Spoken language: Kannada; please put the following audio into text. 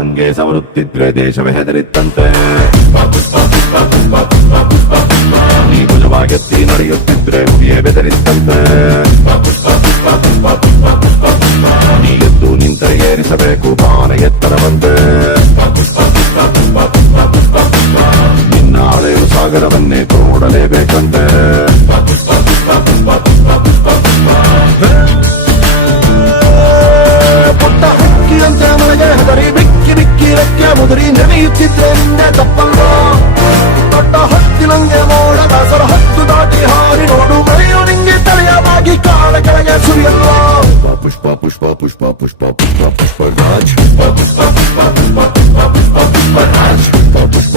ಹಂಗೆ ಸವರುತ್ತಿದ್ರೆ ದೇಶವೇ ಹೆದರಿತ್ತಂತೆ. ನೀ ಭುಜವಾಗೆತ್ತಿ ನಡೆಯುತ್ತಿದ್ರೆ ಹುಲಿಯೇ ಬೆದರಿತ್ತಂತೆ. ನೀ ಎದ್ದು ನಿಂತರೆ ಏರಿಸಬೇಕು ಬಾನ ಎತ್ತರವಂತೆ. ನಿನ್ನ ಹಳೆಯ ಸಾಗರವನ್ನೇ ತೋಡಲೇಬೇಕಂತೆ. ಪುಟ್ಟ ಹಕ್ಕಿಯಂತೆ ಮನೆಗೆ ಹೆದರಿ ಬಿಕ್ಕಿ ಬಿಕ್ಕಿ ರೆಕ್ಕೆ ಮುದುರಿ ನೆನೆಯುತ್ತಿದ್ರೆ ನಿನ್ನೆ ತಪ್ಪಲ್ಲ. ದೊಡ್ಡ ಹತ್ತಿನಂಗೆ ಮೋಡ ದಾಸರ ಹತ್ತು ದಾಟಿ ಹಾರಿ ನೋಡು ಮಳೆಯು ನಿಂಗೆ ತಲೆಯವಾಗಿ ಕಾಲ ಕೆಳಗೆ ಸುರಿಯಲ್ಲ. ಪುಷ್ಪ ಪುಷ್ಪ ಪುಷ್ಪ ಪುಷ್ಪ ಪುಷ್ಪ ಪುಷ್ಪ ರಾಜ್ ಪುಷ್ಪ ಪುಷ್ಪ ಪುಷ್ಪ ಪುಷ್ಪ ಪುಷ್ಪ ಪುಷ್ಪ ರಾಜ್ ಪುಷ್ಪ